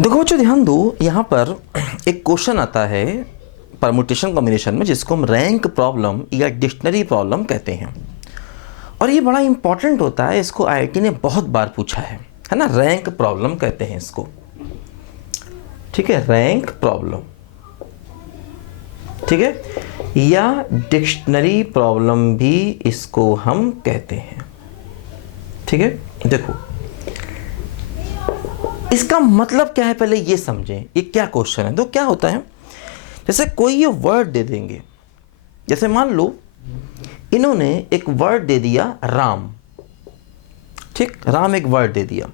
देखो बच्चों ध्यान दो, यहाँ पर एक क्वेश्चन आता है परमुटेशन कॉम्बिनेशन में जिसको हम रैंक प्रॉब्लम या डिक्शनरी प्रॉब्लम कहते हैं। और ये बड़ा इंपॉर्टेंट होता है, इसको आईआईटी ने बहुत बार पूछा है ना। रैंक प्रॉब्लम कहते हैं इसको, ठीक है, रैंक प्रॉब्लम, ठीक है, या डिक्शनरी प्रॉब्लम भी इसको हम कहते हैं, ठीक है। देखो इसका मतलब क्या है, पहले ये समझें ये क्या क्वेश्चन है। तो क्या होता है, जैसे कोई ये वर्ड दे देंगे, जैसे मान लो इन्होंने एक वर्ड दे दिया राम, ठीक, राम एक वर्ड दे दिया।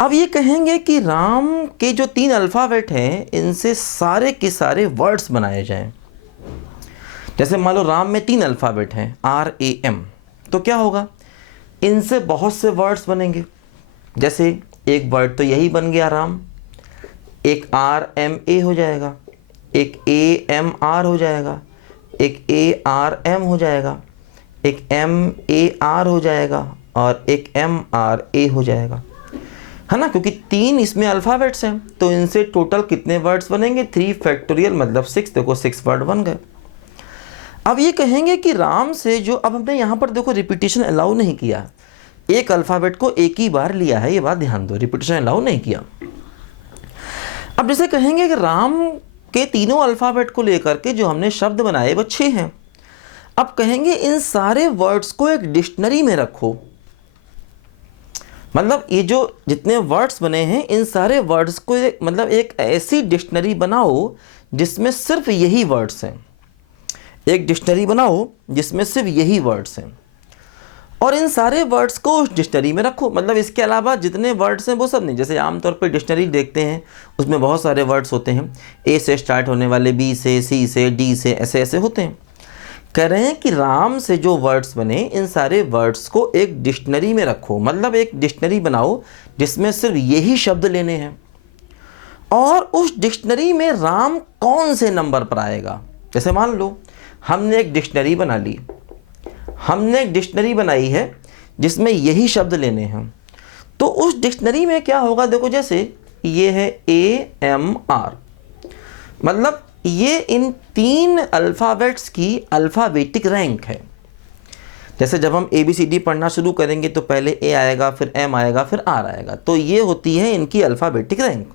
अब ये कहेंगे कि राम के जो 3 अल्फ़ाबेट हैं इनसे सारे के सारे वर्ड्स बनाए जाएं। जैसे मान लो राम में 3 अल्फ़ाबेट हैं RAM, तो क्या होगा, इनसे बहुत से वर्ड्स बनेंगे। जैसे एक वर्ड तो यही बन गया राम, एक RMA हो जाएगा, एक AMR हो जाएगा, एक ARM हो जाएगा, एक MAR हो जाएगा और एक MRA हो जाएगा, है ना, क्योंकि 3 इसमें अल्फ़ाबेट्स हैं। तो इनसे टोटल कितने वर्ड्स बनेंगे, 3 फैक्टोरियल मतलब 6। देखो 6 वर्ड बन गए। अब ये कहेंगे कि राम से जो, अब हमने यहाँ पर देखो रिपीटिशन अलाउ नहीं किया, एक अल्फ़ाबेट को एक ही बार लिया है, ये बात ध्यान दो, रिपीटिशन अलाउ नहीं किया। अब जैसे कहेंगे कि राम के तीनों अल्फ़ाबेट को लेकर के जो हमने शब्द बनाए वो 6 हैं। अब कहेंगे इन सारे वर्ड्स को एक डिक्शनरी में रखो, मतलब ये जो जितने वर्ड्स बने हैं इन सारे वर्ड्स को मतलब एक ऐसी डिक्शनरी बनाओ जिसमें सिर्फ यही वर्ड्स हैं। एक डिक्शनरी बनाओ जिसमें सिर्फ यही वर्ड्स हैं और इन सारे वर्ड्स को उस डिक्शनरी में रखो, मतलब इसके अलावा जितने वर्ड्स हैं वो सब नहीं। जैसे आमतौर पर डिक्शनरी देखते हैं उसमें बहुत सारे वर्ड्स होते हैं, A से स्टार्ट होने वाले, B से, C से, D से, ऐसे ऐसे होते हैं। कह रहे हैं कि राम से जो वर्ड्स बने इन सारे वर्ड्स को एक डिक्शनरी में रखो, मतलब एक डिक्शनरी बनाओ जिसमें सिर्फ यही शब्द लेने हैं और उस डिक्शनरी में राम कौन से नंबर पर आएगा। जैसे मान लो हमने एक डिक्शनरी बना ली, हमने एक डिक्शनरी बनाई है जिसमें यही शब्द लेने हैं, तो उस डिक्शनरी में क्या होगा, देखो जैसे ये है AMR, मतलब ये इन 3 अल्फ़ाबेट्स की अल्फ़ाबेटिक रैंक है। जैसे जब हम ABCD पढ़ना शुरू करेंगे तो पहले A आएगा, फिर M आएगा, फिर R आएगा, तो ये होती है इनकी अल्फ़ाबेटिक रैंक।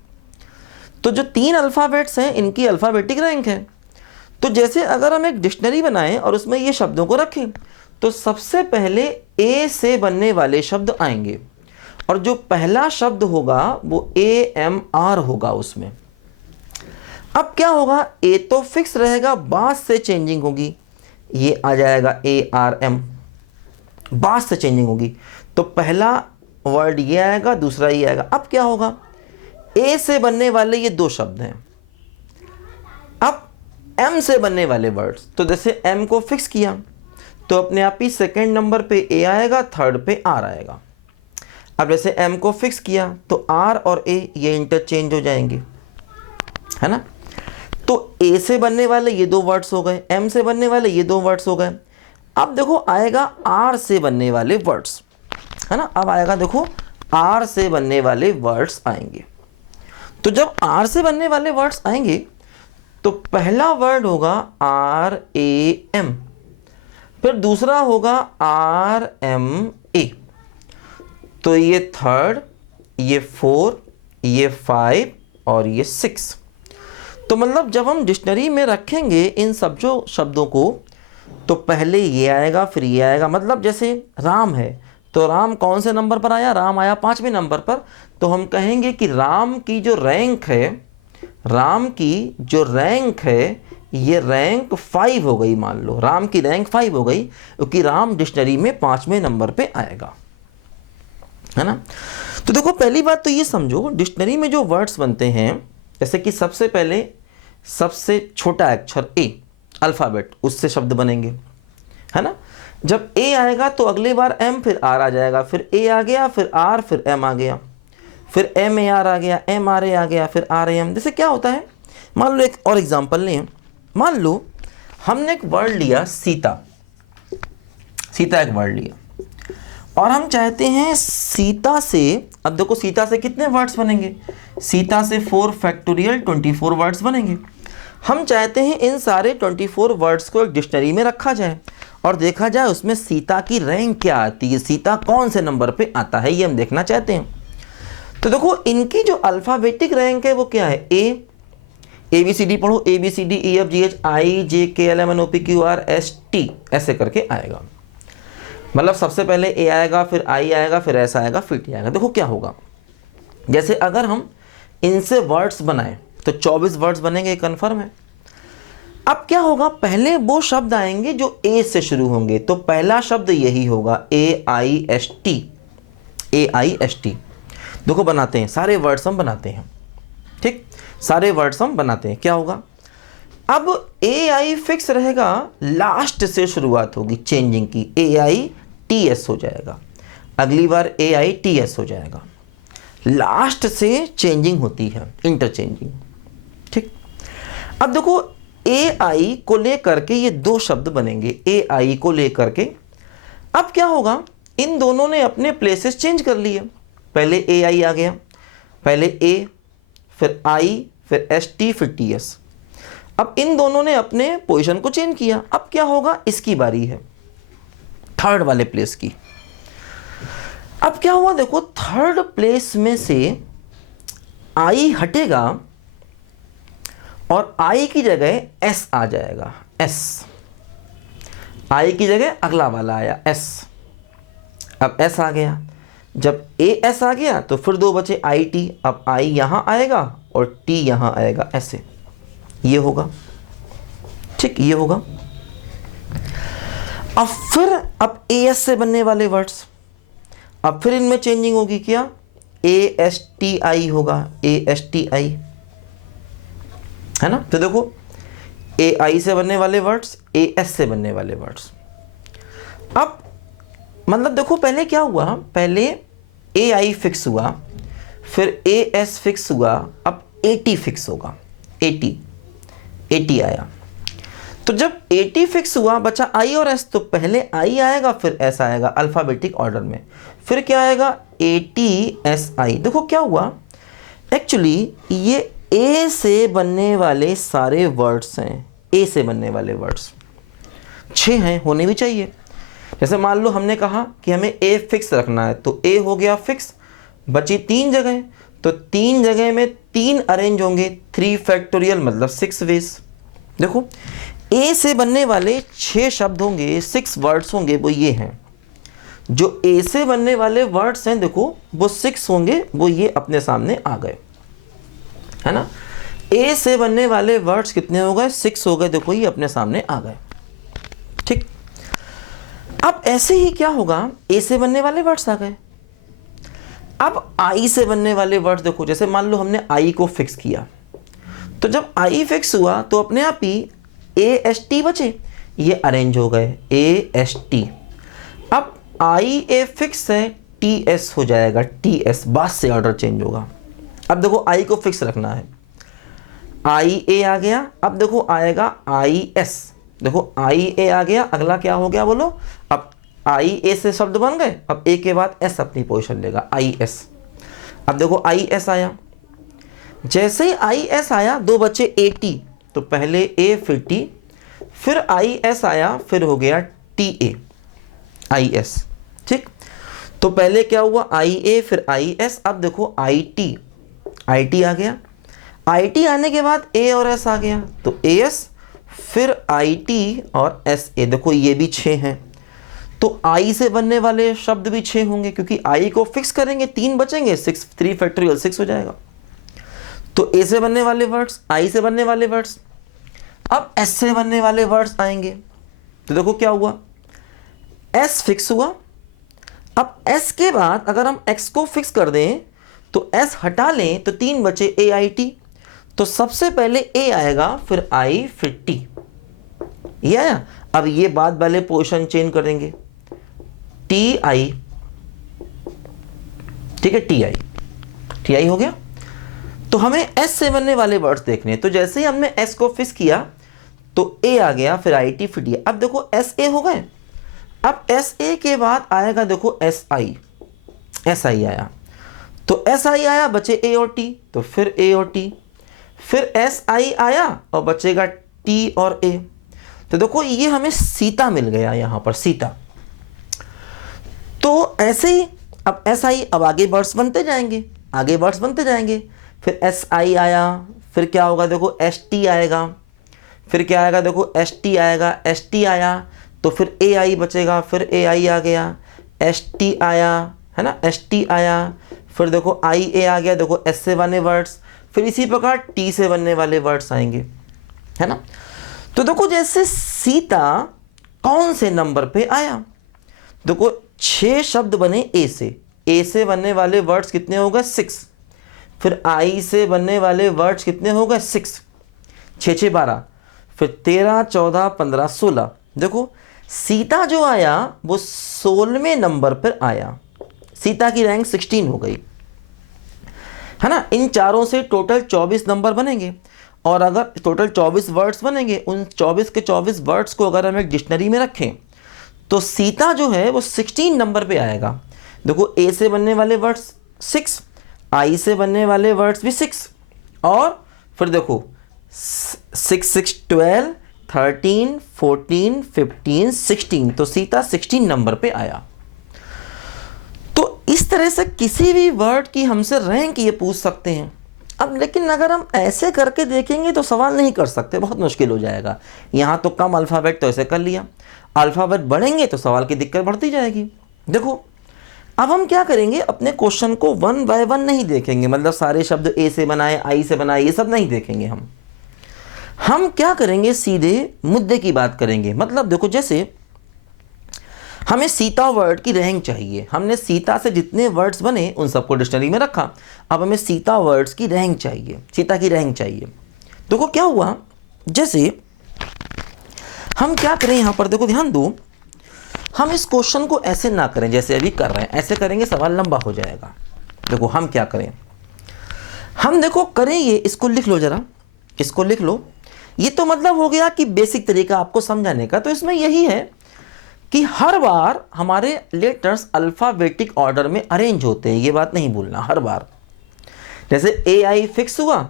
तो जो 3 अल्फ़ाबेट्स हैं इनकी अल्फ़ाबेटिक रैंक है। तो जैसे अगर हम एक डिक्शनरी बनाएं और उसमें ये शब्दों को रखें तो सबसे पहले A से बनने वाले शब्द आएंगे और जो पहला शब्द होगा वो AMR होगा उसमें। अब क्या होगा, A तो फिक्स रहेगा, बाद से चेंजिंग होगी, ये आ जाएगा ARM, बाद से चेंजिंग होगी, तो पहला वर्ड ये आएगा, दूसरा ये आएगा। अब क्या होगा, A से बनने वाले ये 2 शब्द हैं, अब M से बनने वाले वर्ड्स, तो जैसे M को फिक्स किया तो अपने आप ही सेकेंड नंबर पे A आएगा, थर्ड पे R आएगा। अब जैसे M को फिक्स किया तो R और A ये इंटरचेंज हो जाएंगे, है ना। तो A से बनने वाले ये 2 वर्ड्स हो गए, M से बनने वाले ये 2 वर्ड्स हो गए। अब देखो आएगा R से बनने वाले वर्ड्स, है ना। अब आएगा देखो R से बनने वाले वर्ड्स आएंगे। तो जब R से बनने वाले वर्ड्स आएंगे तो पहला वर्ड होगा RAM, फिर दूसरा होगा RMA, तो ये 3rd, ये 4, ये 5 और ये 6। तो मतलब जब हम डिक्शनरी में रखेंगे इन सब जो शब्दों को तो पहले ये आएगा, फिर ये आएगा। मतलब जैसे राम है तो राम कौन से नंबर पर आया, राम आया 5वें नंबर पर, तो हम कहेंगे कि राम की जो रैंक है, राम की जो रैंक है ये रैंक 5 हो गई। मान लो राम की रैंक 5 हो गई क्योंकि राम डिक्शनरी में 5वें नंबर पे आएगा, है ना। तो देखो पहली बात तो ये समझो, डिक्शनरी में जो वर्ड्स बनते हैं, जैसे कि सबसे पहले सबसे छोटा अक्षर A अल्फ़ाबेट, उससे शब्द बनेंगे, है ना। जब A आएगा तो अगली बार M, फिर R आ जाएगा, फिर A आ गया, फिर R, फिर M आ गया, फिर MAR आ गया, MRA आ गया, फिर RAM। जैसे क्या होता है, मान लो एक और एग्जांपल लें, मान लो हमने एक वर्ड लिया सीता, सीता एक वर्ड लिया और हम चाहते हैं सीता से, अब देखो सीता से कितने वर्ड्स बनेंगे, सीता से 4 फैक्टोरियल 24 वर्ड्स बनेंगे। हम चाहते हैं इन सारे 24 वर्ड्स को एक डिक्शनरी में रखा जाए और देखा जाए उसमें सीता की रैंक क्या आती है, सीता कौन से नंबर पे आता है, ये हम देखना चाहते हैं। तो देखो इनकी जो अल्फ़ाबेटिक रैंक है वो क्या है, ए बी सी डी पढ़ो, A B C D E F G H I J K L M N O P Q R S T, ऐसे करके आएगा। मतलब सबसे पहले ए आएगा, फिर आई आएगा, फिर एस आएगा, फिर टी आएगा। देखो क्या होगा, जैसे अगर हम इनसे वर्ड्स बनाएं तो 24 वर्ड्स बनेंगे, कन्फर्म है। अब क्या होगा, पहले वो शब्द आएंगे जो ए से शुरू होंगे, तो पहला शब्द यही होगा A I S T, A I S T. देखो बनाते हैं, सारे वर्ड्स हम बनाते हैं, ठीक, सारे वर्ड्स हम बनाते हैं। क्या होगा, अब ए आई फिक्स रहेगा, लास्ट से शुरुआत होगी चेंजिंग की, ए आई टी एस हो जाएगा, अगली बार ए आई टी एस हो जाएगा, लास्ट से चेंजिंग होती है, इंटरचेंजिंग, ठीक। अब देखो ए आई को लेकर के ये दो शब्द बनेंगे, ए आई को लेकर के। अब क्या होगा, इन दोनों ने अपने प्लेसेस चेंज कर लिए, पहले ए आई आ गया, पहले ए, फिर आई, फिर एस टी, फिर टी एस। अब इन दोनों ने अपने पोजीशन को चेंज किया। अब क्या होगा, इसकी बारी है थर्ड वाले प्लेस की। अब क्या हुआ, देखो थर्ड प्लेस में से आई हटेगा और आई की जगह एस आ जाएगा, एस, आई की जगह अगला वाला आया एस। अब एस आ गया, जब ए एस आ गया तो फिर दो बचे आई टी, अब आई यहां आएगा और टी यहां आएगा, ऐसे ये होगा, ठीक, ये होगा। अब फिर अब ए एस से बनने वाले वर्ड्स, अब फिर इनमें चेंजिंग होगी, क्या, ए एस टी आई होगा, ए एस टी आई, है ना। तो देखो ए आई से बनने वाले वर्ड्स, ए एस से बनने वाले वर्ड्स। अब मतलब देखो पहले क्या हुआ, पहले ए आई फिक्स हुआ, फिर ए एस फिक्स हुआ, अब ए टी फिक्स होगा, ए टी आया। तो जब ए टी फिक्स हुआ बचा आई और एस, तो पहले आई आएगा फिर एस आएगा अल्फ़ाबेटिक ऑर्डर में, फिर क्या आएगा, ए टी एस आई। देखो क्या हुआ, एक्चुअली ये ए से बनने वाले सारे वर्ड्स हैं, ए से बनने वाले वर्ड्स 6 हैं, होने भी चाहिए। जैसे मान लो हमने कहा कि हमें ए फिक्स रखना है, तो ए हो गया फिक्स, बची 3 जगह, तो 3 जगह में 3 अरेंज होंगे, 3 फैक्टोरियल मतलब 6 वेज। देखो ए से बनने वाले 6 शब्द होंगे, 6 वर्ड्स होंगे, वो ये हैं। जो ए से बनने वाले वर्ड्स हैं देखो वो 6 होंगे, वो ये अपने सामने आ गए, है ना। ए से बनने वाले वर्ड्स कितने हो गए, 6 हो गए, देखो ये अपने सामने आ गए, ठीक। अब ऐसे ही क्या होगा, ए से बनने वाले वर्ड्स आ गए। अब आई से बनने वाले वर्ड्स देखो, जैसे मान लो हमने आई को फिक्स किया, तो जब आई फिक्स हुआ तो अपने आप ही ए एस टी बचे, ये अरेंज हो गए, ए एस टी। अब आई ए फिक्स है, टी एस हो जाएगा, टी एस, बाद से ऑर्डर चेंज होगा। अब देखो आई को फिक्स रखना है, आई ए आ गया, अब देखो आएगा आई एस, देखो आई ए आ गया, अगला क्या हो गया बोलो, अब आई ए से शब्द बन गए, अब ए के बाद एस अपनी पोजीशन लेगा, आई एस। अब देखो आई एस आया, जैसे ही आई एस आया दो बचे ए टी, तो पहले ए फिर टी, फिर आई एस आया, फिर हो गया टी ए, आई एस, ठीक। तो पहले क्या हुआ, आई ए फिर आई एस, अब देखो आई टी आ गया, आई टी आने के बाद ए और एस आ गया, तो ए एस फिर आई टी और एस ए। देखो ये भी 6 हैं, तो आई से बनने वाले शब्द भी 6 होंगे, क्योंकि आई को फिक्स करेंगे 3 बचेंगे, 6 3 फैक्टोरियल 6 हो जाएगा। तो ए से बनने वाले वर्ड्स, आई से बनने वाले वर्ड्स, अब एस से बनने वाले वर्ड्स आएंगे। तो देखो क्या हुआ, एस फिक्स हुआ, अब एस के बाद अगर हम एक्स को फिक्स कर दें तो एस हटा लें तो 3 बचे ए आई टी, तो सबसे पहले ए आएगा, फिर आई, फिर टी, ये आया। अब ये बाद वाले पोजीशन चेंज करेंगे, टी आई, ठीक है, टी आई हो गया। तो हमें एस से बनने वाले वर्ड्स देखने हैं, तो जैसे ही हमने एस को फिक्स किया तो ए आ गया, फिर आई टी, फिर डी। अब देखो एस ए हो गए, अब एस ए के बाद आएगा देखो एस आई, एस आई आया, तो एस आई आया, बचे ए और टी, तो फिर ए और टी, फिर एस आई आया और बचेगा टी और ए। तो देखो ये हमें सीता मिल गया यहाँ पर, सीता। तो ऐसे ही अब एस आई, अब आगे वर्ड्स बनते जाएंगे, आगे वर्ड्स बनते जाएंगे। फिर एस आई आया, फिर क्या होगा देखो एस टी आएगा, फिर क्या आएगा देखो एस टी आएगा, एस टी आया तो फिर ए आई बचेगा, फिर ए आई आ गया, एस टी आया है ना, एस टी आया, फिर देखो आई ए आ गया, देखो एस से बने वर्ड्स, फिर इसी प्रकार टी से बनने वाले वर्ड्स आएंगे, है ना। तो देखो जैसे सीता कौन से नंबर पे आया, देखो 6 शब्द बने ए से बनने वाले वर्ड्स कितने हो गए 6, फिर आई से बनने वाले वर्ड्स कितने हो गए 6, 6 6 12, फिर 13 14 15 16। देखो सीता जो आया वो 16वें नंबर पर आया, सीता की रैंक 16 हो गई, है ना। इन चारों से टोटल 24 नंबर बनेंगे, और अगर टोटल 24 वर्ड्स बनेंगे, उन 24 के 24 वर्ड्स को अगर हम एक डिक्शनरी में रखें तो सीता जो है वो 16 नंबर पे आएगा। देखो ए से बनने वाले वर्ड्स 6, आई से बनने वाले वर्ड्स भी 6, और फिर देखो 6 6 12 13 14 15 16, तो सीता 16 नंबर पे आया। तो इस तरह से किसी भी वर्ड की हमसे रैंक ये पूछ सकते हैं। अब लेकिन अगर हम ऐसे करके देखेंगे तो सवाल नहीं कर सकते, बहुत मुश्किल हो जाएगा। यहाँ तो कम अल्फ़ाबेट तो ऐसे कर लिया, अल्फ़ाबेट बढ़ेंगे तो सवाल की दिक्कत बढ़ती जाएगी। देखो अब हम क्या करेंगे, अपने क्वेश्चन को 1 बाय 1 नहीं देखेंगे, मतलब सारे शब्द ए से बनाए, आई से बनाए, ये सब नहीं देखेंगे। हम क्या करेंगे, सीधे मुद्दे की बात करेंगे। मतलब देखो जैसे हमें सीता वर्ड की रैंक चाहिए, हमने सीता से जितने वर्ड्स बने उन सबको डिक्शनरी में रखा, अब हमें सीता वर्ड्स की रैंक चाहिए, सीता की रैंक चाहिए। देखो क्या हुआ, जैसे हम क्या करें यहाँ पर, देखो ध्यान दो, हम इस क्वेश्चन को ऐसे ना करें जैसे अभी कर रहे हैं, ऐसे करेंगे सवाल लंबा हो जाएगा। देखो हम क्या करें, हम देखो करें ये, इसको लिख लो जरा, इसको लिख लो। ये तो मतलब हो गया कि बेसिक तरीका आपको समझाने का। तो इसमें यही है कि हर बार हमारे लेटर्स अल्फ़ाबेटिक ऑर्डर में अरेंज होते हैं, ये बात नहीं भूलना। हर बार जैसे ए आई फिक्स हुआ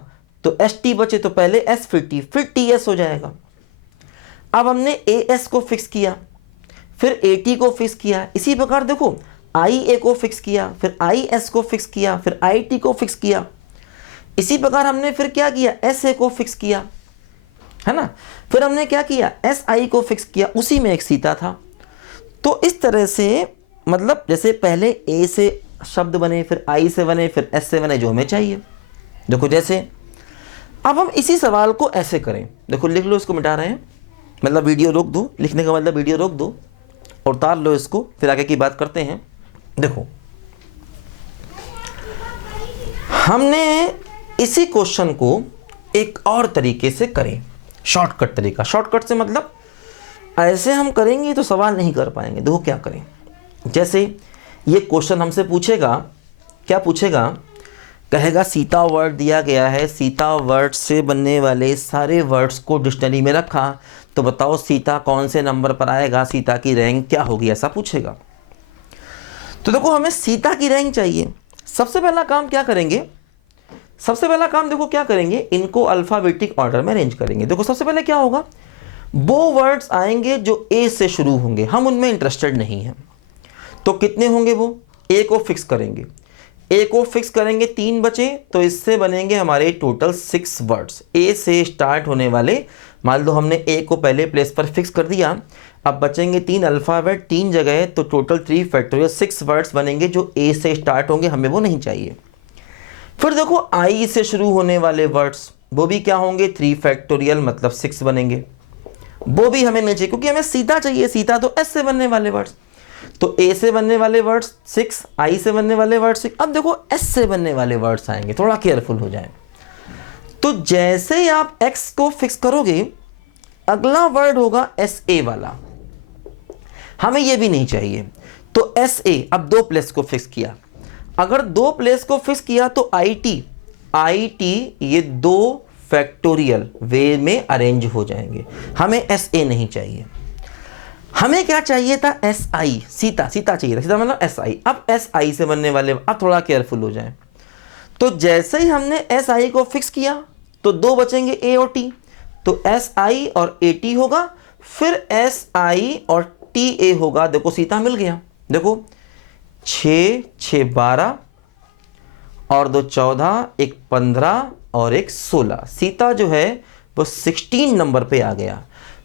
तो एस टी बचे, तो पहले एस फिर टी एस हो जाएगा। अब हमने ए एस को फिक्स किया, फिर ए टी को फिक्स किया, इसी प्रकार देखो आई ए को फिक्स किया, फिर आई एस को फिक्स किया, फिर आई टी को फिक्स किया, इसी प्रकार हमने फिर क्या किया, एस ए को फिक्स किया, है ना। फिर हमने क्या किया, एस आई को फिक्स किया, उसी में एक सीता था। तो इस तरह से मतलब जैसे पहले ए से शब्द बने, फिर आई से बने, फिर एस से बने, जो हमें चाहिए। देखो जैसे अब हम इसी सवाल को ऐसे करें, देखो लिख लो, इसको मिटा रहे हैं, मतलब वीडियो रोक दो, लिखने का मतलब वीडियो रोक दो और उतार लो इसको, फिर आगे की बात करते हैं। देखो हमने इसी क्वेश्चन को एक और तरीके से करें, शॉर्टकट तरीका। शॉर्टकट से मतलब ऐसे हम करेंगे तो सवाल नहीं कर पाएंगे। देखो क्या करें, जैसे ये क्वेश्चन हमसे पूछेगा, क्या पूछेगा, कहेगा सीता वर्ड दिया गया है, सीता वर्ड से बनने वाले सारे वर्ड्स को डिक्शनरी में रखा, तो बताओ सीता कौन से नंबर पर आएगा, सीता की रैंक क्या होगी, ऐसा पूछेगा। तो देखो हमें सीता की रैंक चाहिए। सबसे पहला काम क्या करेंगे, सबसे पहला काम देखो क्या करेंगे, इनको अल्फ़ाबेटिक ऑर्डर में अरेंज करेंगे। देखो सबसे पहले क्या होगा, वो वर्ड्स आएंगे जो ए से शुरू होंगे, हम उनमें इंटरेस्टेड नहीं हैं। तो कितने होंगे वो, ए को फिक्स करेंगे, ए को फिक्स करेंगे, 3 बचे, तो इससे बनेंगे हमारे टोटल 6 वर्ड्स ए से स्टार्ट होने वाले। मान लो हमने ए को पहले प्लेस पर फिक्स कर दिया, अब बचेंगे 3 अल्फ़ाबेट 3 जगह, तो टोटल 3 फैक्टोरियल 6 वर्ड्स बनेंगे जो ए से स्टार्ट होंगे, हमें वो नहीं चाहिए। फिर देखो आई से शुरू होने वाले वर्ड्स, वो भी क्या होंगे, 3 फैक्टोरियल मतलब 6 बनेंगे, वो भी हमें नहीं चाहिए, क्योंकि हमें सीता चाहिए। सीता तो एस से बनने वाले वर्ड्स, तो ए से बनने वाले वर्ड्स 6, आई से बनने वाले वर्ड्स 6। अब देखो एस से बनने वाले वर्ड्स आएंगे, थोड़ा केयरफुल हो जाए। तो जैसे ही आप एक्स को फिक्स करोगे, अगला वर्ड होगा एस ए वाला, हमें ये भी नहीं चाहिए। तो एस ए, अब 2 प्लेस को फिक्स किया, अगर 2 प्लेस को फिक्स किया तो आई टी ये 2 फैक्टोरियल वे में अरेंज हो जाएंगे, हमें एस ए नहीं चाहिए। हमें क्या चाहिए था, एस आई, सीता, सीता चाहिए था, सीता मतलब एस आई। अब एस आई से बनने वाले, अब थोड़ा केयरफुल हो जाए। तो जैसे ही हमने एस आई को फिक्स किया तो दो बचेंगे ए और टी, तो एस आई और ए टी होगा, फिर एस आई और टी ए होगा। देखो सीता मिल गया, देखो 6 6 12 और 2 14, एक 15 और एक 16। सीता जो है वो 16 नंबर पे आ गया।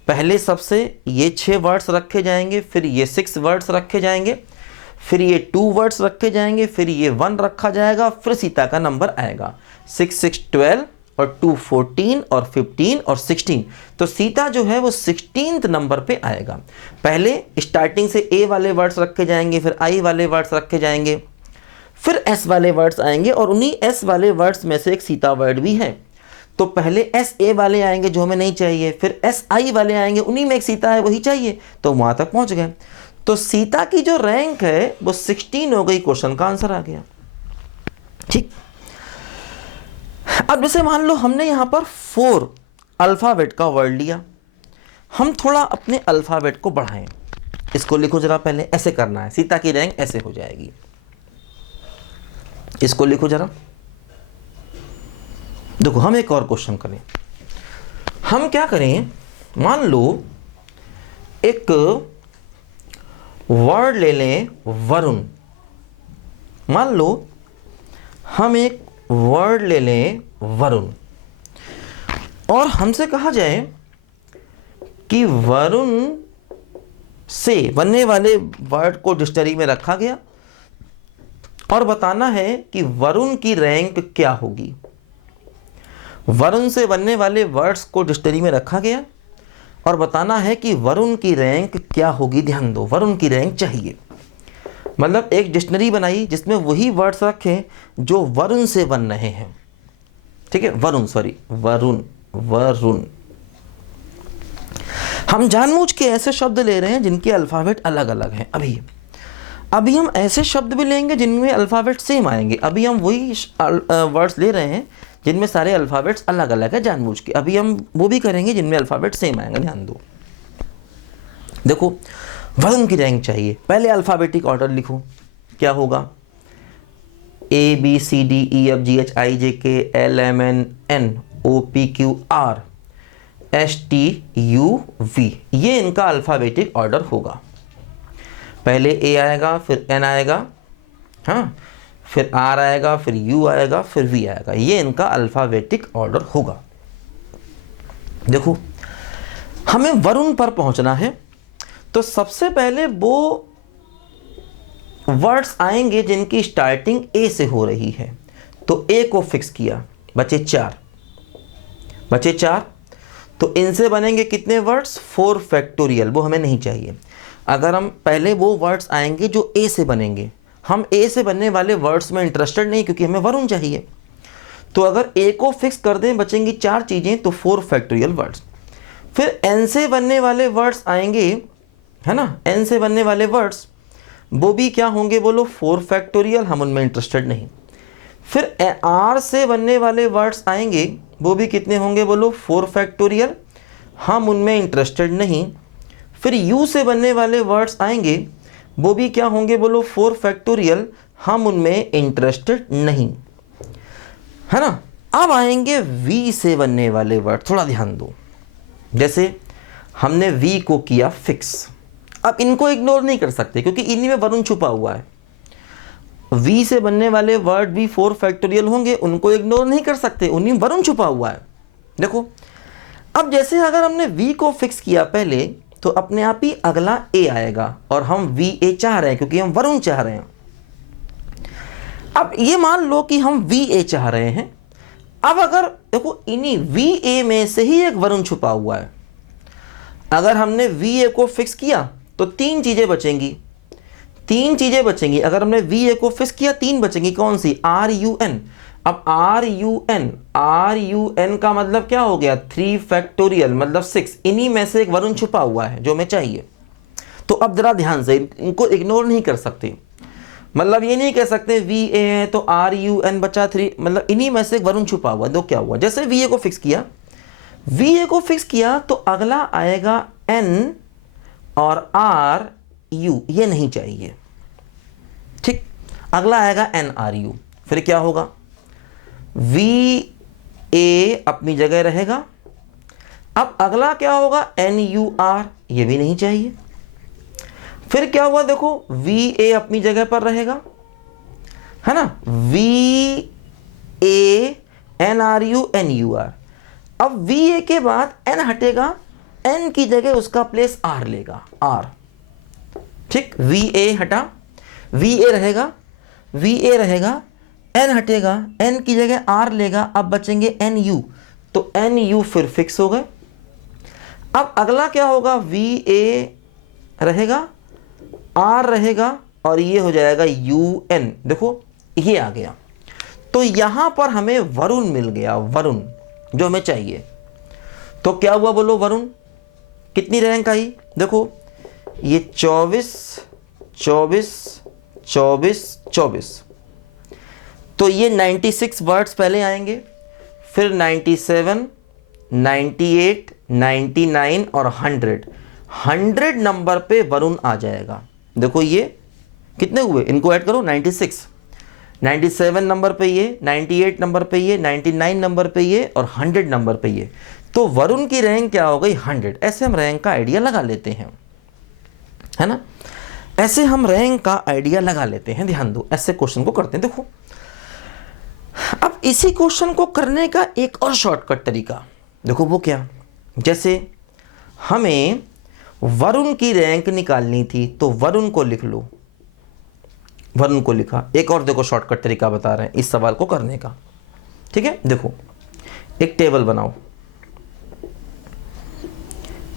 पहले सबसे ये 6 वर्ड्स रखे जाएंगे, फिर ये 6 वर्ड्स रखे जाएंगे, फिर ये 2 वर्ड्स रखे जाएंगे, फिर ये 1 रखा जाएगा, फिर सीता का नंबर आएगा 6 6 12 और 2 14 और 15 और 16। तो सीता जो है वो 16th नंबर पे आएगा। पहले स्टार्टिंग से ए वाले वर्ड्स रखे जाएंगे, फिर आई वाले वर्ड्स रखे जाएंगे, फिर एस वाले वर्ड्स आएंगे, और उन्हीं एस वाले वर्ड्स में से एक सीता वर्ड भी है। तो पहले एस ए वाले आएंगे जो हमें नहीं चाहिए, फिर एस आई वाले आएंगे, उन्हीं में एक सीता है वही चाहिए, तो वहां तक पहुंच गए। तो सीता की जो रैंक है वो 16 हो गई। क्वेश्चन का आंसर आ गया। ठीक, अब जैसे मान लो हमने यहां पर 4 अल्फाबेट का वर्ड लिया, हम थोड़ा अपने अल्फाबेट को बढ़ाएं। इसको लिखो जरा, पहले ऐसे करना है, सीता की रैंक ऐसे हो जाएगी। इसको लिखो जरा। देखो हम एक और क्वेश्चन करें। हम क्या करें, मान लो एक वर्ड ले लें वरुण। मान लो हम एक वर्ड ले लें वरुण, और हमसे कहा जाए कि वरुण से बनने वाले वर्ड को डिक्शनरी में रखा गया और बताना है कि वरुण की रैंक क्या होगी। वरुण से बनने वाले वर्ड्स को डिक्शनरी में रखा गया और बताना है कि वरुण की रैंक क्या होगी। ध्यान दो, वरुण की रैंक चाहिए, मतलब एक डिक्शनरी बनाई जिसमें वही वर्ड्स रखें जो वरुण से बन रहे हैं। ठीक है, वरुण, सॉरी वरुण, वरुण। हम जानबूझ के ऐसे शब्द ले रहे हैं जिनके अल्फाबेट अलग अलग हैं। अभी हम ऐसे शब्द भी लेंगे जिनमें अल्फाबेट सेम आएंगे। अभी हम वही वर्ड्स ले रहे हैं जिनमें सारे अल्फाबेट्स अलग अलग है जानबूझ के। अभी हम वो भी करेंगे जिनमें अल्फाबेट सेम आएंगे। ध्यान दो, देखो वरुण की रैंक चाहिए। पहले अल्फाबेटिक ऑर्डर लिखो, क्या होगा, A B C D E F G H I J K L M N N O P Q R S T U V, ये इनका अल्फाबेटिक ऑर्डर होगा। पहले ए आएगा, फिर एन आएगा, हाँ, फिर आर आएगा, फिर यू आएगा, फिर वी आएगा। ये इनका अल्फाबेटिक ऑर्डर होगा। देखो हमें वरुण पर पहुंचना है, तो सबसे पहले वो वर्ड्स आएंगे जिनकी स्टार्टिंग ए से हो रही है। तो ए को फिक्स किया, बचे 4, बचे 4। तो इनसे बनेंगे कितने वर्ड्स, 4 फैक्टोरियल, वो हमें नहीं चाहिए। अगर हम पहले वो वर्ड्स आएंगे जो ए से बनेंगे, हम ए से बनने वाले वर्ड्स में इंटरेस्टेड नहीं, क्योंकि हमें वरुण चाहिए। तो अगर ए को फिक्स कर दें, बचेंगी 4 चीज़ें, तो 4 फैक्टोरियल वर्ड्स। फिर एन से बनने वाले वर्ड्स आएंगे, है ना, एन से बनने वाले वर्ड्स, वो भी क्या होंगे बोलो, 4 फैक्टोरियल, हम उनमें इंटरेस्टेड नहीं। फिर आर से बनने वाले वर्ड्स आएंगे, वो भी कितने होंगे बोलो, 4 फैक्टोरियल, हम उनमें इंटरेस्टेड नहीं। फिर यू से बनने वाले वर्ड्स आएंगे, वो भी क्या होंगे बोलो, 4 फैक्टोरियल, हम उनमें इंटरेस्टेड नहीं, है ना। अब आएंगे वी से बनने वाले वर्ड, थोड़ा ध्यान दो। जैसे हमने वी को किया फिक्स, अब इनको इग्नोर नहीं कर सकते क्योंकि इन्हीं में वरुण छुपा हुआ है। वी से बनने वाले वर्ड भी 4 फैक्टोरियल होंगे, उनको इग्नोर नहीं कर सकते, उन्हीं में वरुण छुपा हुआ है। देखो अब जैसे अगर हमने वी को फिक्स किया पहले, तो अपने आप ही अगला ए आएगा, और हम वी ए चाह रहे हैं क्योंकि हम वरुण चाह रहे हैं। अब ये मान लो कि हम वी ए चाह रहे हैं। अब अगर देखो इन्हीं वी ए में से ही एक वरुण छुपा हुआ है। अगर हमने वी ए को फिक्स किया तो 3 चीजें बचेंगी, 3 चीजें बचेंगी। अगर हमने वी ए को फिक्स किया 3 बचेंगी, कौन सी, आर यू एन। अब आर यू एन का मतलब क्या हो गया, 3 फैक्टोरियल मतलब 6। इन्हीं में से एक वरुण छुपा हुआ है जो हमें चाहिए। तो अब जरा ध्यान से, इनको इग्नोर नहीं कर सकते। मतलब ये नहीं कह सकते वी ए है तो आर यू एन बचा 3, मतलब इन्हीं में से एक वरुण छुपा हुआ है। तो क्या हुआ, जैसे वी ए को फिक्स किया, वी ए को फिक्स किया तो अगला आएगा एन और आर यू ये नहीं चाहिए। ठीक, अगला आएगा एन आर यू, फिर क्या होगा, वी ए अपनी जगह रहेगा। अब अगला क्या होगा, एन यू आर, ये भी नहीं चाहिए। फिर क्या हुआ देखो, वी ए अपनी जगह पर रहेगा, है ना, V A N R U N U R. अब वी ए के बाद एन हटेगा, एन की जगह उसका प्लेस आर लेगा, आर। ठीक, वी ए हटा, वी ए रहेगा, वी ए रहेगा, एन हटेगा, एन की जगह आर लेगा, अब बचेंगे एन यू, तो एन यू फिर फिक्स हो गए। अब अगला क्या होगा, वी ए रहेगा, आर रहेगा, और ये हो जाएगा यू एन। देखो ये आ गया, तो यहां पर हमें वरुण मिल गया, वरुण जो हमें चाहिए। तो क्या हुआ बोलो, वरुण कितनी रैंक आई, देखो ये 24 24 24 24, तो ये 96 वर्ड्स पहले आएंगे, फिर 97 98 99 और 100 नंबर पे वरुण आ जाएगा। देखो ये कितने हुए, इनको ऐड करो, 96 97 नंबर पे ये, 98 नंबर पे ये, 99 नंबर पे ये और 100 नंबर पे ये। तो वरुण की रैंक क्या हो गई, 100। ऐसे हम रैंक का आइडिया लगा लेते हैं, है ना, ऐसे हम रैंक का आइडिया लगा लेते हैं। ध्यान दो, ऐसे क्वेश्चन को करते हैं। देखो अब इसी क्वेश्चन को करने का एक और शॉर्टकट तरीका, देखो वो क्या, जैसे हमें वरुण की रैंक निकालनी थी, तो वरुण को लिख लो, वरुण को लिखा। एक और देखो शॉर्टकट तरीका बता रहे हैं इस सवाल को करने का। ठीक है, देखो एक टेबल बनाओ,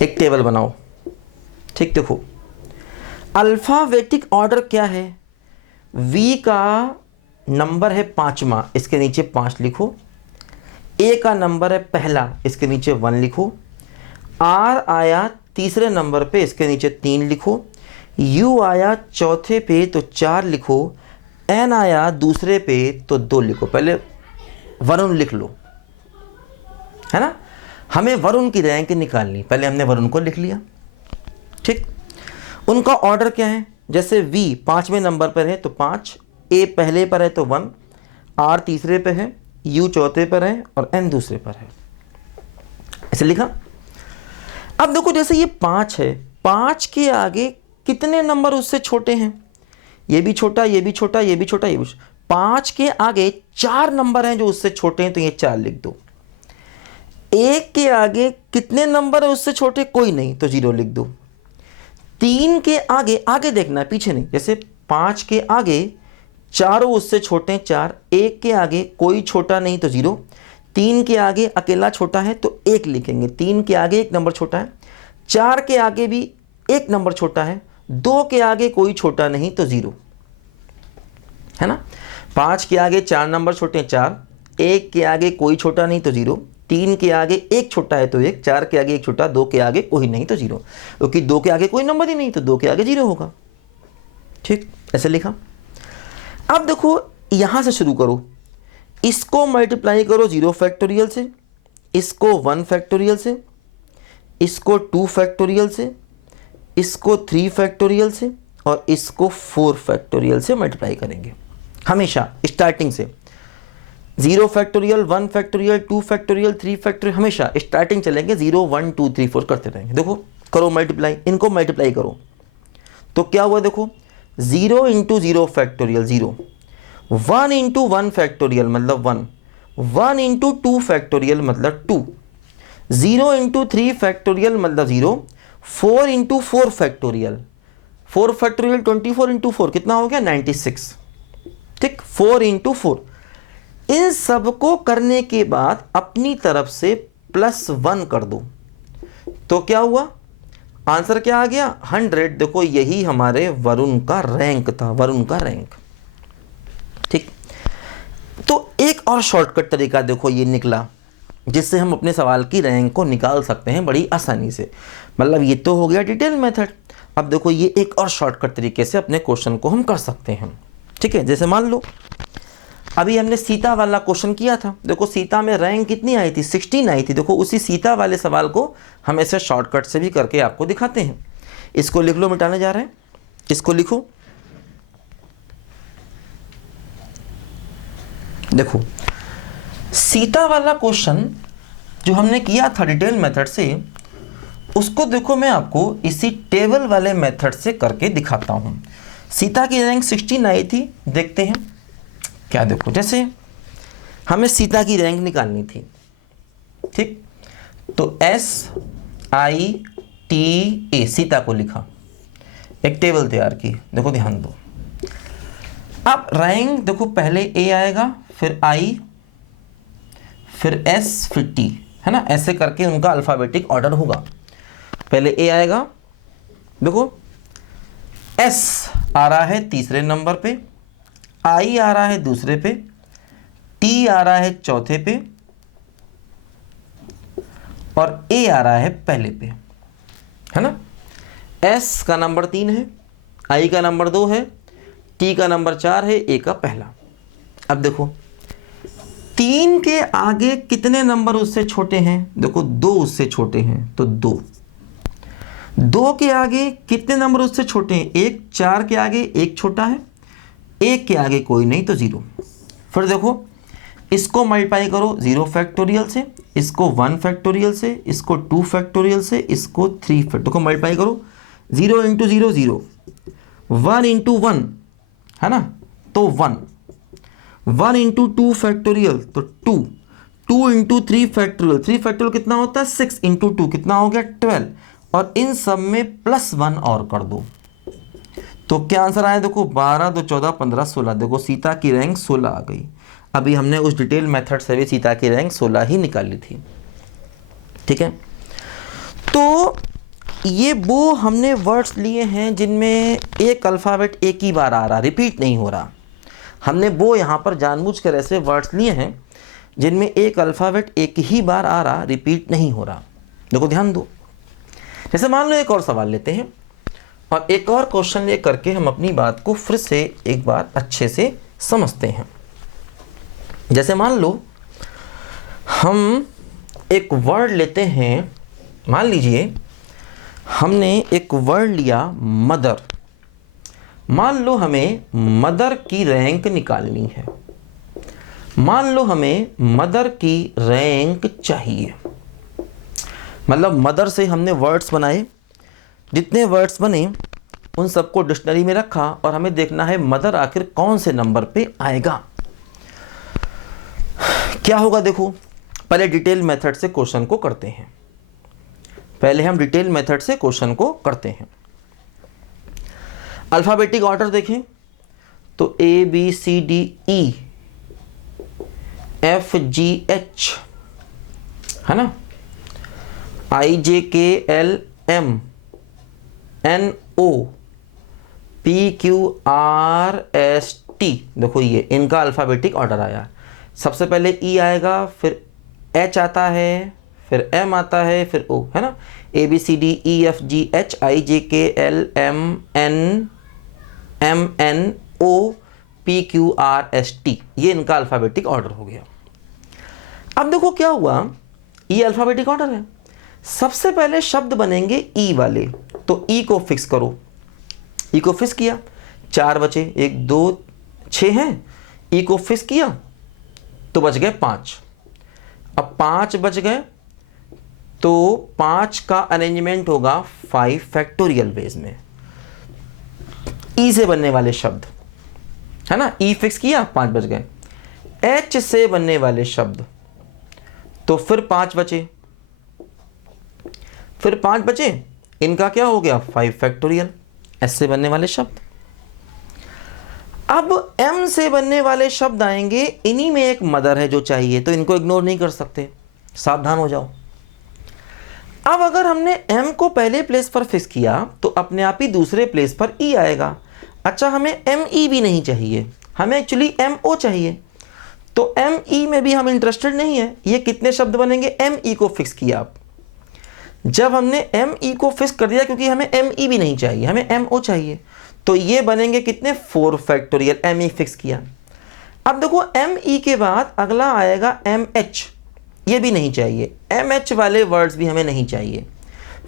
एक टेबल बनाओ। ठीक, देखो अल्फाबेटिक ऑर्डर क्या है, वी का नंबर है 5वां, इसके नीचे 5 लिखो। ए का नंबर है पहला, इसके नीचे 1 लिखो। आर आया तीसरे नंबर पे, इसके नीचे 3 लिखो। यू आया चौथे पे तो 4 लिखो। एन आया दूसरे पे तो 2 लिखो। पहले वरुण लिख लो, है ना, हमें वरुण की रैंक निकालनी, पहले हमने वरुण को लिख लिया। ठीक, उनका ऑर्डर क्या है, जैसे वी 5वें नंबर पर है तो 5, ए पहले पर है तो 1, आर तीसरे पे है, यू चौथे पर है और एन दूसरे पर है, ऐसे लिखा। अब देखो जैसे ये 5 है, 5 के आगे कितने नंबर उससे छोटे हैं, ये भी छोटा, ये भी छोटा, ये भी छोटा, ये भी छोटा। 5 के आगे 4 नंबर हैं जो उससे छोटे हैं, तो ये 4 लिख दो। 1 के आगे कितने नंबर है उससे छोटे, कोई नहीं, तो 0 लिख दो। 3 के आगे, आगे देखना है पीछे नहीं, जैसे 5 के आगे चारों उससे छोटे हैं 4, 1 के आगे कोई छोटा नहीं तो 0, 3 के आगे अकेला छोटा है तो 1 लिखेंगे, 3 के आगे 1 नंबर छोटा है, 4 के आगे भी 1 नंबर छोटा है, 2 के आगे कोई छोटा नहीं तो 0, है ना। 5 के आगे 4 नंबर छोटे हैं 4, 1 के आगे कोई छोटा नहीं तो 0, 3 के आगे 1 छोटा है तो 1, 4 के आगे 1 छोटा, 2 के आगे कोई नहीं तो 0, क्योंकि 2 के आगे कोई नंबर ही नहीं तो 2 के आगे 0 होगा। ठीक, ऐसे लिखा। अब देखो यहां से शुरू करो, इसको मल्टीप्लाई करो 0 फैक्टोरियल से, इसको 1 फैक्टोरियल से, इसको 2 फैक्टोरियल से, इसको 3 फैक्टोरियल से और इसको 4 फैक्टोरियल से मल्टीप्लाई करेंगे। हमेशा स्टार्टिंग से 0 फैक्टोरियल, 1 फैक्टोरियल, 2 फैक्टोरियल, 3 फैक्टोरियल, हमेशा स्टार्टिंग चलेंगे, 0 1 2 3 4 करते रहेंगे। देखो करो मल्टीप्लाई, इनको मल्टीप्लाई करो तो क्या हुआ, देखो 0 इंटू 0 फैक्टोरियल 0, 1 इंटू 1 फैक्टोरियल मतलब 1, 1 इंटू 2 फैक्टोरियल मतलब 2, 0 इंटू 3 फैक्टोरियल मतलब 0, 4 इंटू 4 फैक्टोरियल, 4 फैक्टोरियल 24 इंटू 4 कितना हो गया 96। ठीक, 4 इंटू 4। इन सबको करने के बाद अपनी तरफ से +1 कर दो, तो क्या हुआ, आंसर क्या आ गया 100। देखो यही हमारे वरुण का रैंक था, वरुण का रैंक। ठीक, तो एक और शॉर्टकट तरीका देखो ये निकला, जिससे हम अपने सवाल की रैंक को निकाल सकते हैं बड़ी आसानी से। मतलब ये तो हो गया डिटेल मेथड। अब देखो ये एक और शॉर्टकट तरीके से अपने क्वेश्चन को हम कर सकते हैं। ठीक है, जैसे मान लो अभी हमने सीता वाला क्वेश्चन किया था, देखो सीता में रैंक कितनी आई थी 16 आई थी। देखो उसी सीता वाले सवाल को हम ऐसे शॉर्टकट से भी करके आपको दिखाते हैं। इसको लिख लो, मिटाने जा रहे हैं, इसको लिखो। देखो सीता वाला क्वेश्चन जो हमने किया था डिटेल मेथड से, उसको देखो मैं आपको इसी टेबल वाले मेथड से करके दिखाता हूँ। सीता की रैंक 16 आई थी, देखते हैं क्या। देखो जैसे हमें सीता की रैंक निकालनी थी, ठीक, तो SITA सीता को लिखा, एक टेबल तैयार की। देखो ध्यान दो, अब रैंक देखो पहले A आएगा, फिर I, फिर S, फिर T, है ना, ऐसे करके उनका अल्फ़ाबेटिक ऑर्डर होगा। पहले A आएगा, देखो S आ रहा है तीसरे नंबर पे, I आ रहा है दूसरे पे, T आ रहा है चौथे पे, और A आ रहा है पहले पे, है ना। S का नंबर 3 है, I का नंबर 2 है, T का नंबर 4 है, A का पहला। अब देखो 3 के आगे कितने नंबर उससे छोटे हैं, देखो 2 उससे छोटे हैं, तो 2 के आगे कितने नंबर उससे छोटे हैं, 1, 4 के आगे 1 छोटा है, 1 के आगे कोई नहीं, तो 0। फिर देखो इसको मल्टीप्लाई करो 0 फैक्टोरियल से, इसको 1 फैक्टोरियल से, इसको 2 फैक्टोरियल से, इसको 3 फैक्टोरियल, देखो मल्टीप्लाई करो 0 इंटू 0 0, 1 इंटू 1, है ना, तो 1, 1 इंटू 2 फैक्टोरियल तो 2, 2 इंटू 3 फैक्टोरियल, 3 फैक्टोरियल कितना होता है 6 इंटू 2 कितना हो गया 12, और इन सब में +1 और कर दो, तो क्या आंसर आया, देखो 12, 2, 14, 15, 16। देखो सीता की रैंक 16 आ गई। अभी हमने उस डिटेल मेथड से भी सीता की रैंक 16 ही निकाली थी, ठीक है। तो ये वो हमने वर्ड्स लिए हैं जिनमें एक अल्फ़ाबेट एक ही बार आ रहा, रिपीट नहीं हो रहा। हमने वो यहाँ पर जानबूझकर ऐसे वर्ड्स लिए हैं जिनमें एक अल्फ़ाबेट एक ही बार आ रहा, रिपीट नहीं हो रहा। देखो ध्यान दो, जैसे मान लो एक और सवाल लेते हैं और एक और क्वेश्चन ले करके हम अपनी बात को फिर से एक बार अच्छे से समझते हैं। जैसे मान लो हम एक वर्ड लेते हैं, मान लीजिए हमने एक वर्ड लिया मदर। मान लो हमें मदर की रैंक निकालनी है, मान लो हमें मदर की रैंक चाहिए। मतलब मदर से हमने वर्ड्स बनाए, जितने वर्ड्स बने उन सबको डिक्शनरी में रखा और हमें देखना है मदर आखिर कौन से नंबर पे आएगा। क्या होगा, देखो पहले डिटेल मेथड से क्वेश्चन को करते हैं। पहले हम डिटेल मेथड से क्वेश्चन को करते हैं। अल्फाबेटिक ऑर्डर देखें तो ABCDE FGH, है ना, IJKLM NO PQRST। देखो ये इनका अल्फ़ाबेटिक ऑर्डर आया। सबसे पहले E आएगा, फिर H आता है, फिर M आता है, फिर O, है ना। ABCDEFGH IJKLM NO PQRST, ये इनका अल्फ़ाबेटिक ऑर्डर हो गया। अब देखो क्या हुआ, ये अल्फ़ाबेटिक ऑर्डर है। सबसे पहले शब्द बनेंगे ई वाले, तो ई को फिक्स करो। ई को फिक्स किया, 4 बचे, 1 2 6 हैं, ई को फिक्स किया तो बच गए 5। अब 5 बच गए तो 5 का अरेंजमेंट होगा 5 फैक्टोरियल वेज में। ई से बनने वाले शब्द, है ना, ई फिक्स किया 5 बच गए। एच से बनने वाले शब्द तो फिर 5 बचे, फिर 5 बचे, इनका क्या हो गया 5 फैक्टोरियल। एस से बनने वाले शब्द। अब एम से बनने वाले शब्द आएंगे, इन्हीं में एक मदर है जो चाहिए, तो इनको इग्नोर नहीं कर सकते, सावधान हो जाओ। अब अगर हमने एम को पहले प्लेस पर फिक्स किया तो अपने आप ही दूसरे प्लेस पर ई आएगा। अच्छा, हमें एम ई भी नहीं चाहिए, हमें एक्चुअली एम ओ चाहिए, तो एम ई में भी हम इंटरेस्टेड नहीं है। ये कितने शब्द बनेंगे, एम ई को फिक्स किया। आप जब हमने एम ई को फिक्स कर दिया, क्योंकि हमें एम ई भी नहीं चाहिए, हमें एम ओ चाहिए, तो ये बनेंगे कितने 4 फैक्टोरियल। एम ई फिक्स किया। अब देखो एम ई के बाद अगला आएगा एम एच, ये भी नहीं चाहिए, एम एच वाले वर्ड्स भी हमें नहीं चाहिए।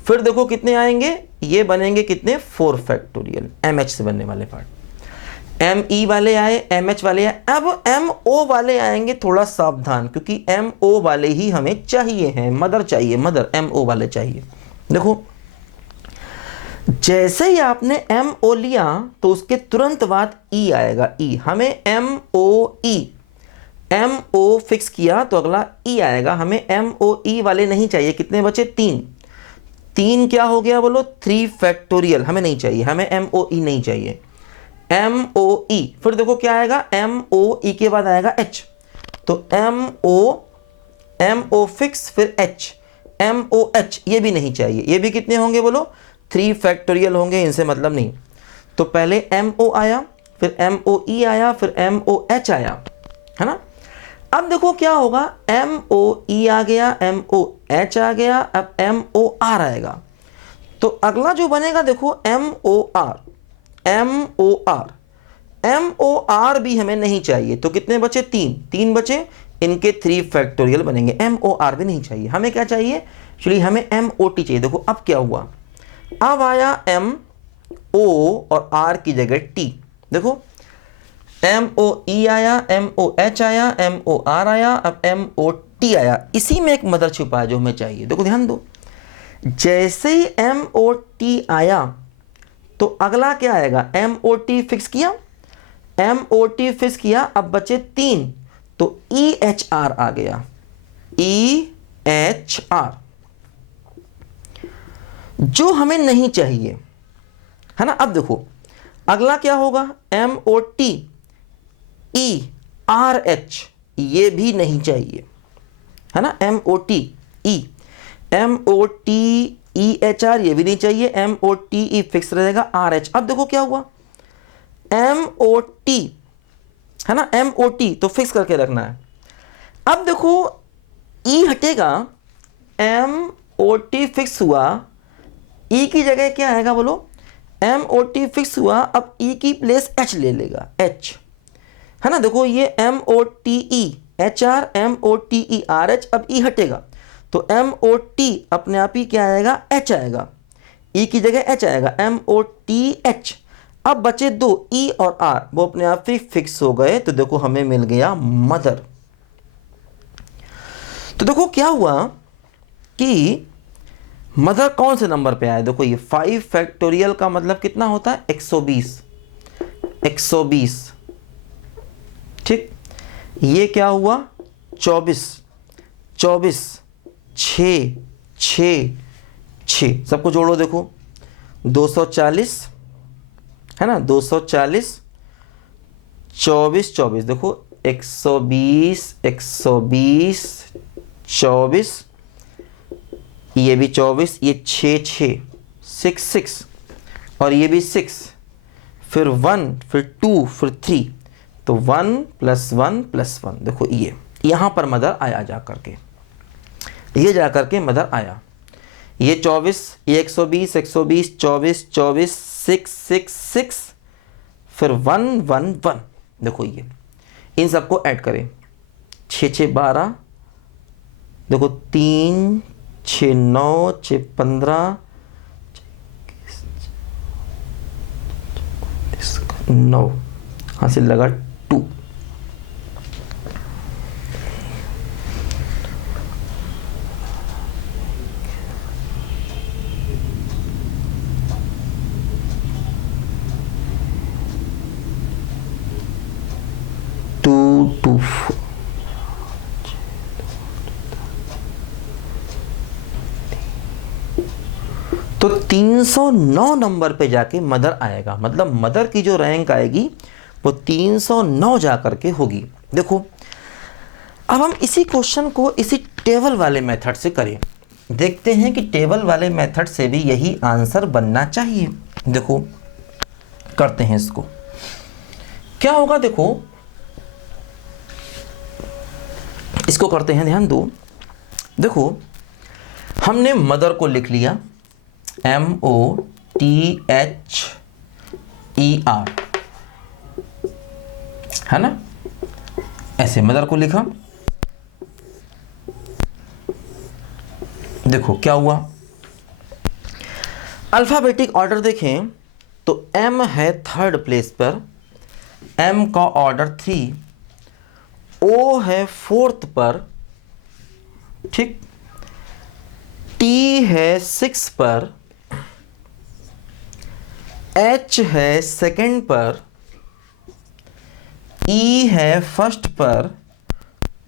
फिर देखो कितने आएंगे, ये बनेंगे कितने 4 फैक्टोरियल, MH से बनने वाले पार्ट। ME वाले आए, MH वाले आए, अब MO वाले आएंगे, थोड़ा सावधान, क्योंकि MO वाले ही हमें चाहिए हैं, मदर चाहिए, मदर MO वाले चाहिए। देखो जैसे ही आपने MO लिया तो उसके तुरंत बाद E आएगा, E, हमें MO फिक्स किया तो अगला E आएगा, हमें MOE वाले नहीं चाहिए, कितने बचे 3 क्या हो गया बोलो 3 फैक्टोरियल, हमें नहीं चाहिए, हमें MOE नहीं चाहिए, MOE। फिर देखो क्या आएगा, MOE के बाद आएगा H, तो MO फिक्स, फिर H, MOH, ये भी नहीं चाहिए, ये भी कितने होंगे बोलो 3 फैक्टोरियल होंगे, इनसे मतलब नहीं। तो पहले MO आया, फिर MOE आया, फिर MOH आया, है ना। अब देखो क्या होगा, MOE आ गया, MOH आ गया, अब MOR आएगा, तो अगला जो बनेगा देखो MOR भी हमें नहीं चाहिए, तो कितने बचे 3 बचे, इनके 3 फैक्टोरियल बनेंगे, MOR भी नहीं चाहिए, हमें क्या चाहिए एक्चुअली, हमें MOT चाहिए। देखो अब क्या हुआ, अब आया MO और R की जगह T, देखो MOE आया, MOH आया, MOR आया, अब MOT आया, इसी में एक मदर छुपा है जो हमें चाहिए। देखो ध्यान दो, जैसे ही MOT आया तो अगला क्या आएगा, MOT फिक्स किया, अब बचे 3, तो EHR आ गया, EHR जो हमें नहीं चाहिए, है ना। अब देखो अगला क्या होगा, MOT ERH, ये भी नहीं चाहिए, है ना, MOT EHR ये भी नहीं चाहिए, MOTE फिक्स रहेगा, RH। अब देखो क्या हुआ, MOT, है ना, MOT तो फिक्स करके रखना है। अब देखो E हटेगा, MOT फिक्स हुआ, E की जगह क्या आएगा बोलो, MOT फिक्स हुआ, अब E की प्लेस H ले लेगा, H, है ना। देखो ये MOTE HR, MOTE RH, अब E हटेगा तो MOT अपने आप ही क्या आएगा, H आएगा, E की जगह H आएगा, MOTH। अब बचे 2 E और R, वो अपने आप ही फिक्स हो गए, तो देखो हमें मिल गया मदर। तो देखो क्या हुआ कि मदर कौन से नंबर पे आया, देखो ये 5 फैक्टोरियल का मतलब कितना होता है 120, ठीक। ये क्या हुआ 24, 6 सबको जोड़ो, देखो 240, है ना, 240, 24, देखो 120, 24, ये भी 24, ये 6 और ये भी 6, फिर 1, फिर 2, फिर 3, तो 1 + 1 + 1, देखो ये यहाँ पर मदर आया जा करके, ये जा करके मदर आया, ये 24, ये 120, 24, 6, फिर 1, 1, 1, देखो ये इन सबको ऐड करें, 6, 12, देखो 3, 6, 9, 6, 15, 9, हासिल लगा 2। तो 309 नंबर पे जाके मदर आएगा, मतलब मदर की जो रैंक आएगी वो 309 जा करके होगी। देखो अब हम इसी क्वेश्चन को इसी टेबल वाले मेथड से करें, देखते हैं कि टेबल वाले मेथड से भी यही आंसर बनना चाहिए। देखो करते हैं इसको, क्या होगा, देखो इसको करते हैं, ध्यान दो। देखो हमने मदर को लिख लिया MOTHER, है ना, ऐसे मदर को लिखा। देखो क्या हुआ, अल्फ़ाबेटिक ऑर्डर देखें तो M है थर्ड प्लेस पर, M का ऑर्डर 3, O है फोर्थ पर, ठीक, T है 6 पर, H है सेकंड पर, E है फर्स्ट पर,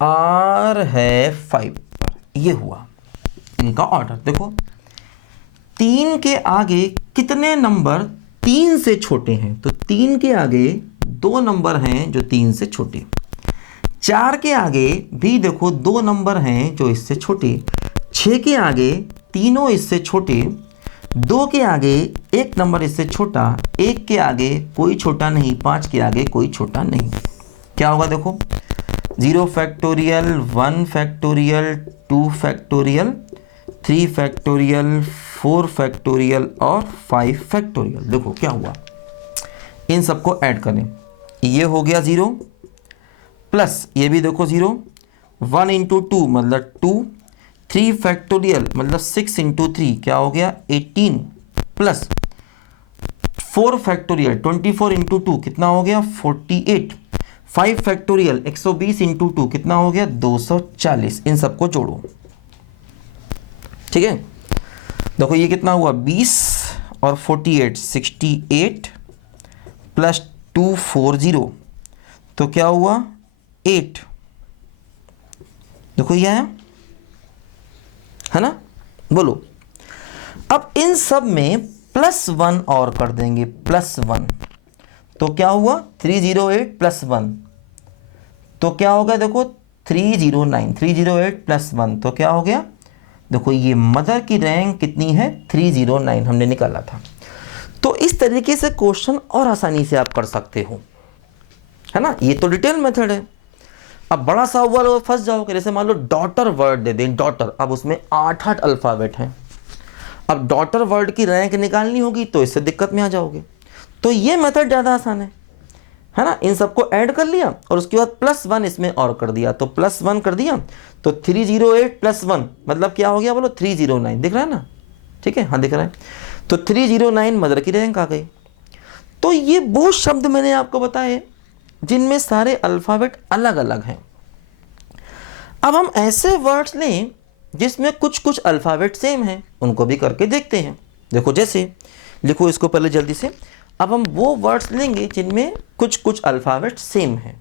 R है 5 पर। ये हुआ इनका ऑर्डर। देखो 3 के आगे कितने नंबर 3 से छोटे हैं, तो 3 के आगे 2 नंबर हैं जो 3 से छोटे, 4 के आगे भी देखो 2 नंबर हैं जो इससे छोटे, 6 के आगे तीनों इससे छोटे, 2 के आगे 1 नंबर इससे छोटा, 1 के आगे कोई छोटा नहीं, 5 के आगे कोई छोटा नहीं। क्या होगा देखो, 0 factorial, 1 factorial, 2 factorial, 3 factorial, 4 factorial और 5 फैक्टोरियल। देखो क्या हुआ, इन सबको ऐड करें, ये हो गया 0 प्लस ये भी देखो 0, 1 इंटू 2 मतलब 2, 3 फैक्टोरियल मतलब 6 इंटू 3 क्या हो गया 18, प्लस 4 फैक्टोरियल 24 इंटू 2 कितना हो गया 48, 5 फैक्टोरियल 120 इंटू 2 कितना हो गया 240। इन सबको जोड़ो, ठीक है। देखो ये कितना हुआ 20 और 48 68 प्लस 240 तो क्या हुआ 8। देखो ये है ना, बोलो। अब इन सब में +1 और कर देंगे, +1 तो क्या हुआ 308 + 1 तो क्या होगा देखो 309, 308 + 1 तो क्या हो गया, देखो ये मदर की रैंक कितनी है 309 हमने निकाला था। तो इस तरीके से क्वेश्चन और आसानी से आप कर सकते हो, है ना। ये तो डिटेल मेथड है। अब बड़ा सा हुआ फंस जाओगे, जैसे मान लो डॉटर वर्ड दे दें, डॉटर, अब उसमें 8 अल्फ़ाबेट हैं। अब डॉटर वर्ड की रैंक निकालनी होगी तो इससे दिक्कत में आ जाओगे। तो ये मेथड ज़्यादा आसान है ना। इन सबको ऐड कर लिया और उसके बाद +1 इसमें और कर दिया, तो +1 कर दिया तो 308 + 1 मतलब क्या हो गया बोलो 309। दिख रहा है ना, ठीक है, हाँ दिख रहा है। तो 309 मदर की रैंक आ गई। तो ये वो शब्द मैंने आपको बताए जिनमें सारे अल्फ़ाबेट अलग अलग हैं। अब हम ऐसे वर्ड्स लें जिसमें कुछ कुछ अल्फ़ाबेट सेम हैं, उनको भी करके देखते हैं। देखो जैसे लिखो इसको पहले जल्दी से। अब हम वो वर्ड्स लेंगे जिनमें कुछ कुछ अल्फ़ाबेट सेम हैं।